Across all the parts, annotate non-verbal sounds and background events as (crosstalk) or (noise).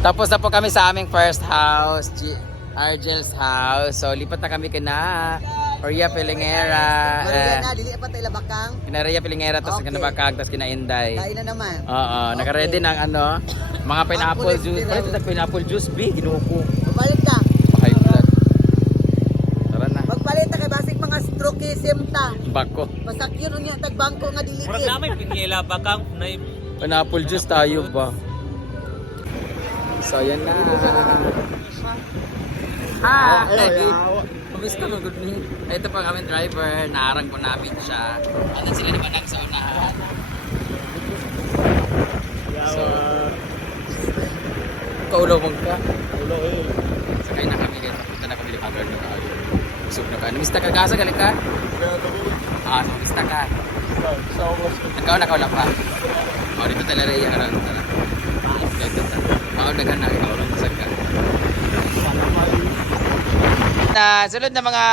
Tapos na po kami sa aming first house, G- Argel's house. So, lipat na kami kina Maria Pilingera. Maria eh, na, dili pa tayo labakang. kina Maria Pilingera, tapos Okay. kina Bakag, tapos kina Inday. Kain na naman. Oo, naka-ready ng ano, mga pineapple Apple juice. Palit na pineapple juice, B, ginuko. Balik ka. High blood. Tara na. Magpalit na kay basig mga strokeism ta. Bako. Pasakyon niya tagbangko nga dili. Murag na may pingila bakang na Pineapple juice tayo ba? So, yan na. Hi! Kumis ka good morning. Ito pa kami driver, naarang po namin siya. Ano sila naman ang sa unahan? So, kaulaw mong ka. Sakay na kami dito. Punta na kami dito. Agad na tayo. Busog na ka. Namista ka gasa galing ka? Ah, namista ka. Nakaw na kaula pa. Oh, dito tala rin yan. Ano, tala. Dagan na. Ikaw lang sa ka. Na, sulod na mga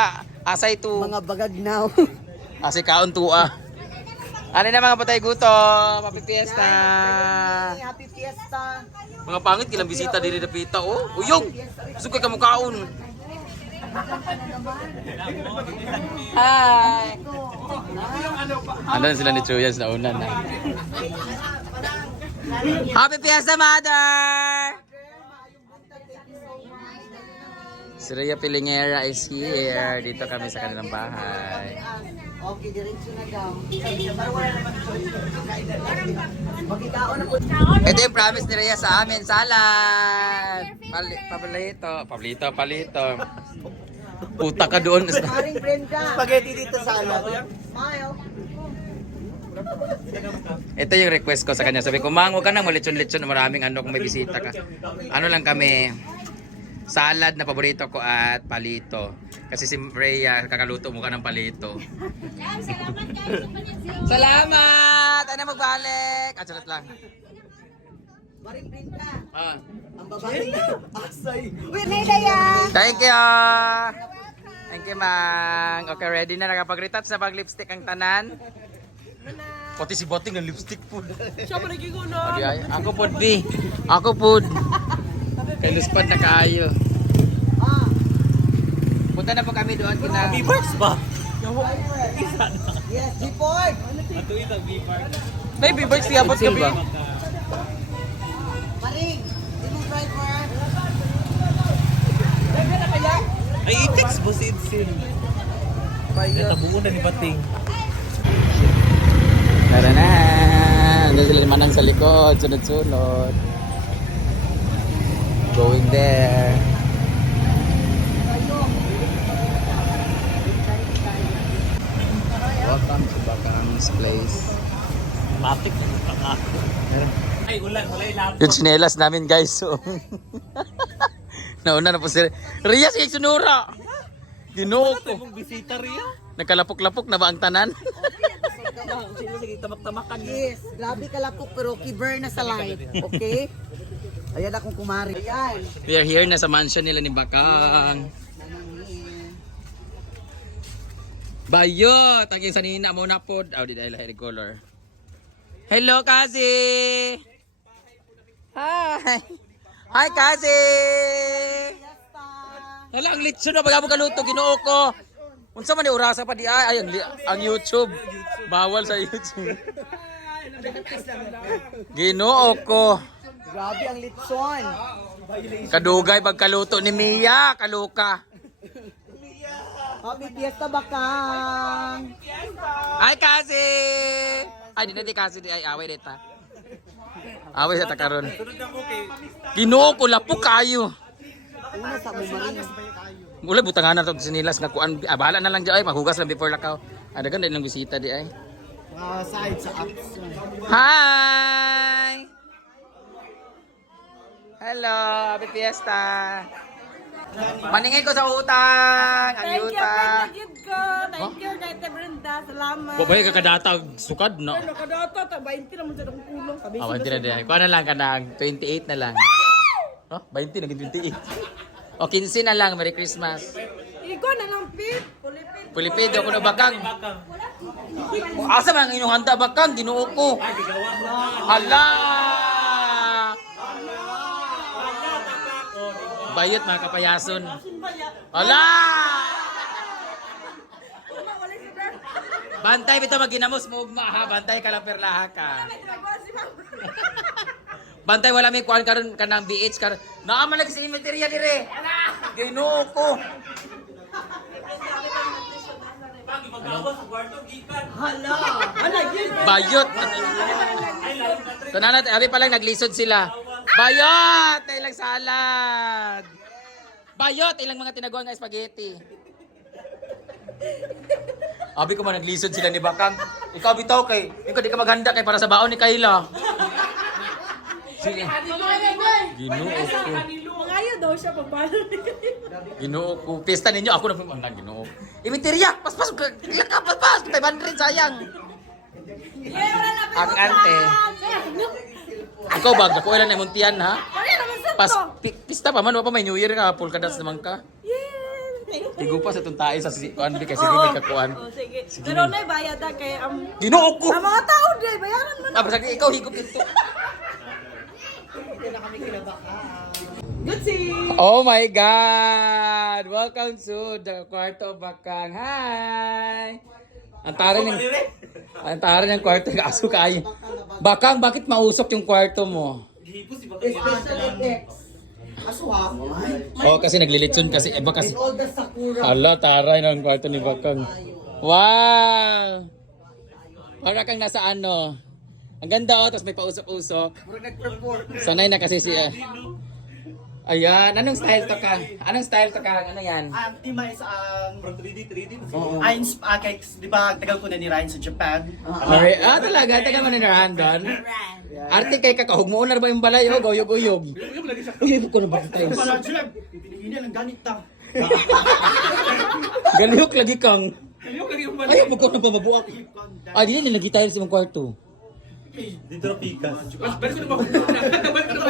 asay to. Mga bagagnaw. (laughs) Asi kaon tuwa. Ano na mga patay guto? Papi fiesta. Happy fiesta. Mga pangit kilang bisita diri na pita oh. Uyong. Gusto ko kamukaon. Hi. Ano sila ni Chuyas na una na. Happy Fiesta, Mother! Si Rhea Pilingera is here. Dito kami sa kanilang bahay. Okay, diretso na daw. Na. Ito yung promise ni Rhea sa amin. Salad! Pali, pabalito. Pablito, palito. Puta ka doon. Spaghetti dito sa ala. Smile. Ito yung request ko sa kanya. Sabi ko, Mang, huwag ka nang malitsyon-litsyon. Maraming ano kung may bisita ka. Ano lang kami, salad na paborito ko at palito. Kasi si Rhea, kakaluto mo ka ng palito. Salamat! Ano magbalik? Ah, salat lang. Maring Brenda. Ah. Ang babae na. Asay. Thank you! Thank you, Mang. Okay, ready na. Nakapag-retouch na pag-lipstick ang tanan. Pati si Boting ng lipstick po. Siya pa ay, ako pod bi. Ako pod. Kay luspad na kaayo. Punta na po kami doon kina. B-Parks ba? Yes, G-Ford. Ato itang B-Parks. Nay B-Bikes siya bot Silva. Maring. Di mo driver. Ay, i-text mo si Idsin. Ay, tabuon na ni Bating. Tara na. Ano sila manang sa likod, sunod-sunod. Going there. Welcome to Bakang's place. Matik na yung paka. Ay, ulan. Wala yung laptop. Yung chinelas namin guys. So. (laughs) Nauna na po si Ria si Sunura. Ginoo ko. mong bisita riya. Nagkalapok-lapok na ba ang tanan? Sino sige tamak-tamakan. Yes, grabe ka lapok pero kiber na sa live. Okay? Ayan akong kumari. Ayan. We are here na sa mansion nila ni Bakang. Bayot! Ang isa nina mo na po. Oh, di dahil hair color. Hello, Kazi! Hi! Hi, Kazi! Hala, ang litso na. Pagkabog kaluto, ginoo ko. Unsa man ni orasa pa di ay, ay ang, ang YouTube. Bawal sa YouTube. Ginoo ko. Grabe ang litson. Kadugay pagkaluto ni Mia, kaluka. Happy fiesta bakang. Ay kasi. Ay di na di kasi ay away dita. Away sa takaron. Na. Ginoo ko lapo kayo. Una sa mo maring. Mula butangan na to sinilas nga kuan ah, bahala na lang di ay maghugas lang before lakaw. Ah, dagan din lang bisita di ay. Uh, side sa apps. Hi. Hello, happy fiesta. Maningin ko sa utang. Ang Thank you, utang. Brenda Gid ko. Thank you, Dete Brenda. Salamat. Babay ka kadatag sukad no. Nakadata, ta 20 naman sa akong kulong. Sabi Ah, 20 na din. Kuha na lang ka na, 28 na lang. Oh, 20 naging 28. O, 15 na lang. Merry Christmas. Ikaw na lang, Pip. Pulipit. Pulipido ko na bakang. Asa man ang inyong handa bakang? Ginoo ko. Hala! Bayot mga kapayason. Ala! Bantay bitaw maginamos mo ugma ha, bantay ka lang perlaha ka. Bantay wala may kuan karon kanang BH karon. Naa man lagi sa inventory dire. Ginoo ko. Bayot. Tanan natin, abi pa lang naglisod sila. Bayot! Na ilang salad. Bayot! Ilang mga tinagawa nga spaghetti. Abi ko man naglisod sila ni Bakang. Ikaw bitaw kay, ikaw di ka maghanda kay para sa baon ni Kayla. Sige. Ginoo ko. Mangayo daw siya pagpalo ni Ginoo ko. Pista ninyo ako na pumunta ginoo. Imiteriya, paspas ka paspas. Tay bandrin sayang. Ang ante. Ikaw ba ako ilan na muntian ha? Wala naman sa Pas pi- pista pa man wa pa may New Year ka, full ka dance naman ka. Tigo pa sa tuntae sa si kuan kasi may kakuan. Oh, sige. Pero na bayad na kay am Ginoo ko. ang mga tao day bayaran mo na. Ah, basta ikaw higop dito. Good see. Oh my God! Welcome to the Kwarto Bakang. Hi! Ang tara ng... Ang tara ng kwarto. Aso kayo. Bakang, bakit mausok yung kwarto mo? Special effects. Aswang. Oh, kasi naglilitson kasi. Iba kasi... All the sakura. Hala, taray ng kwarto ni Bakang. Wow! Para kang nasa ano. Ang ganda oh, tapos may pausok-usok. Sanay na kasi siya. Ayan, anong style to ka? Anong style to ka? Ano yan? Ang tema is ang From 3D, 3D. Oo. Ay, uh, kay, di ba, tagal ko na ni Ryan sa Japan. Mari, ah, talaga, taga mo na doon. Arte kay kakahog mo na ba yung balay, oh, uyog-uyog. Uyog ko na ba tayo? Para, Julag, pinigyan ng ganit ta. Galihok lagi kang. Ay, mo ko na ba mabuak? Ah, dili nilagi tayo sa imong kwarto. Dito na pikas.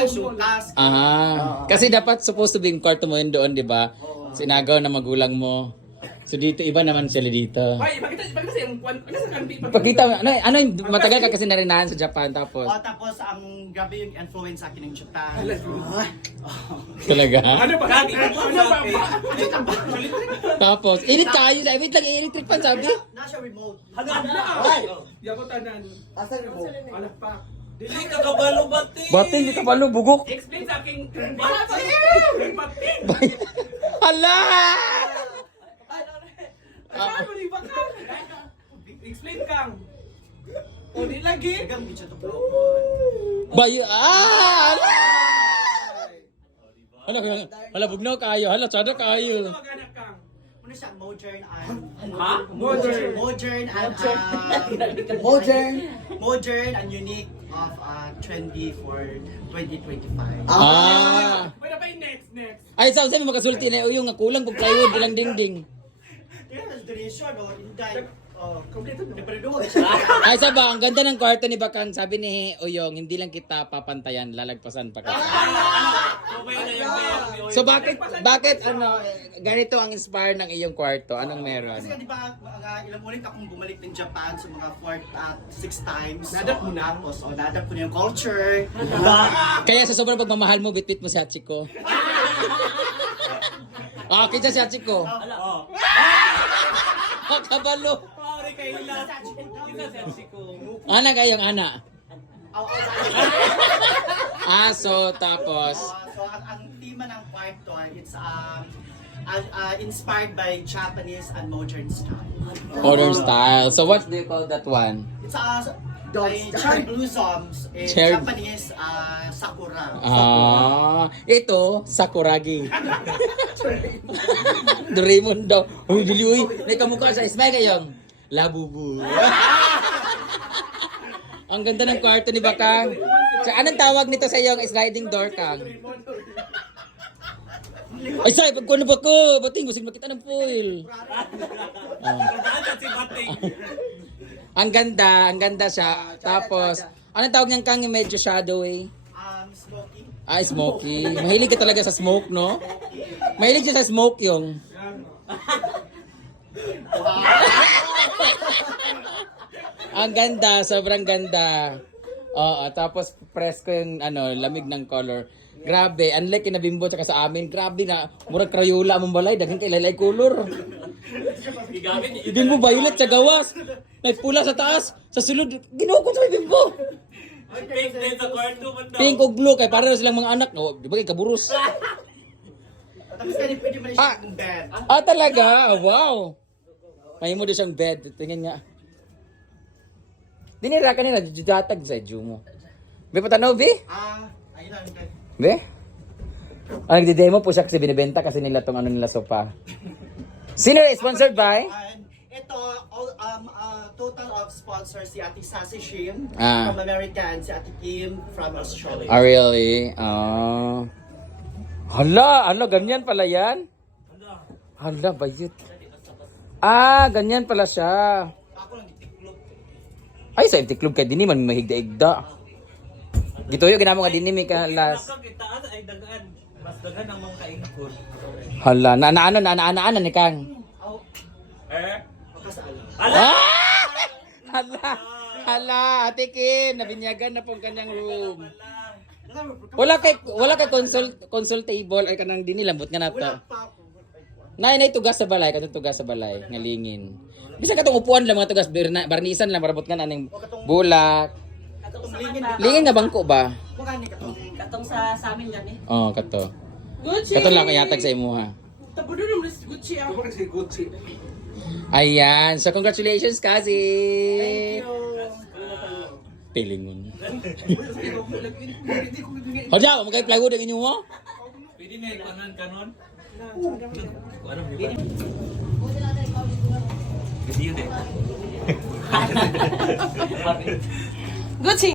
Sukas. Ah, kasi dapat supposed to be yung kwarto mo yun doon, di ba? Sinagaw na magulang mo. So dito, iba naman sila dito. Ay, bakit bakit kasi yung kwan, ano sa kanbi mo, ano, ano yung matagal ka kasi narinahan sa Japan, tapos, O, tapos, ang grabe yung influence sa akin ng Japan. talaga. ano ba? Ano ba? Tapos, init tayo, wait lang, electric fan sabi. Nasa remote. Yako tanan. Asan yung mo? Anak pa. Dili ka kabalo bati. Bating, di ka palo, bugok. Explain sa aking Bating! Bating! Hala! Ano ni baka? Explain kang. O di lagi. Medyo to Bayo, ah! Hala! Hala, hala, bugnaw kayo, hala, tsada kayo. Ano siya, modern and... Ha? Modern. Modern and... Uh, Modern. modern and unique of uh, trendy for 2025. Ah! Pwede pa yung next, next. Ay, sa sa makasulti na yung kulang pag plywood, ilang dingding. Kaya mas donation, no? Inday. Oh, Kompleto doon. siya. Ay, sa ba, ang ganda ng kwarto ni Bakang, sabi ni Uyong, hindi lang kita papantayan, lalagpasan pa kita. So bakit, bakit ano, ganito ang inspire ng iyong kwarto? Anong meron? Kasi di ba, mga ilang ulit akong bumalik ng Japan sa mga four at six times. Nadap mo na? Tapos, oh, nadap ko na yung culture. Kaya sa sobrang pagmamahal mo, bitbit mo si Hachiko. (laughs) Ah, kita si Hachiko. Oh, kabalo. Pare kay Ila. Kita sa siko. Ana kayong ana. Ah, so tapos, Uh, so, ang, ang tema ng kwarto, it's um, uh, uh, inspired by Japanese and modern style. modern style. So what do you call that one? It's a uh, cherry blossoms in Cherry- Japanese uh, sakura. Ah, ito, Sakuragi. (laughs) Doraemon daw. Uy, bili uy. May kamukha siya. Smile kayong. Labubu. (laughs) Ang ganda ng kwarto ni Bakang. Sa anong tawag nito sa iyong sliding door kang? Ay, say, pag kuno ba ko? Bating, gusto makita ng foil. (laughs) Ah. Bating. Ang ganda, ang ganda siya. Tapos, anong tawag niyang kang medyo shadowy? Um, smoky. Ah, smoky. Mahilig ka talaga sa smoke, no? Mahilig siya sa smoke yung. (laughs) ang ganda, sobrang ganda. Oo, tapos press ko yung ano, lamig ng color. Grabe, unlike kinabimbo tsaka sa amin, grabe na, murag Crayola mong balay, daghan kay lalay color. Hindi mo violet sa gawas. May pula sa taas, sa sulod, ginukot sa bimbo. Pink din sa kwarto man daw. Pink o blue, kay para silang mga anak. Oh, di ba kay kaburus? Tapos kaya pwede mo na Ah. siyang bed. Ah, talaga? Wow! May mo din siyang bed. Tingnan nga. Dinira ka nila, judatag sa edyo mo. Be, patanaw, be? Ah, ayun na. okay. Be? Ah, nagdi-demo po siya kasi binibenta kasi nila tong ano nila sopa. Sino sponsored by? Ito, um, uh, total of sponsors si Ate Sassy Shin Ah. from America and si Ate Kim from Australia. Ah, really? Ah. Hala, ano, ganyan pala yan? Hala, bayit. Ah, ganyan pala siya. Ako lang itiklop. Ay, sa empty club kay dini man mahigda-igda. Gituyo ginamo nga dini mi ka last. Nakang itaas ay dagaan. Mas dagan ang mga kaingkod. Hala, na na ano na na na na ni Kang. Oh, Eh? Makasal. Ah! Hala. Hala, Ate Kim, nabinyagan na pong kanyang room. Wala kay wala kay consult consult table ay kanang dini lambot nga nato. Nay nay tugas sa balay, katong tugas sa balay, ngalingin. Bisa katong upuan lang mga tugas barnisan lang marabot nga naning bulak. Lingin. Nga bangko ba? Katong. Sa sa amin gani. Oh, kato. Kato lang ko yatag sa imuha. Tapo doon naman si Gucci ah. Ayan. So, congratulations, Kasi. Thank you. Pilingon. (laughs) Hadya, magkay plywood ang inyo mo? Pwede na ikanan kanon? Ano mo ba? Gucci.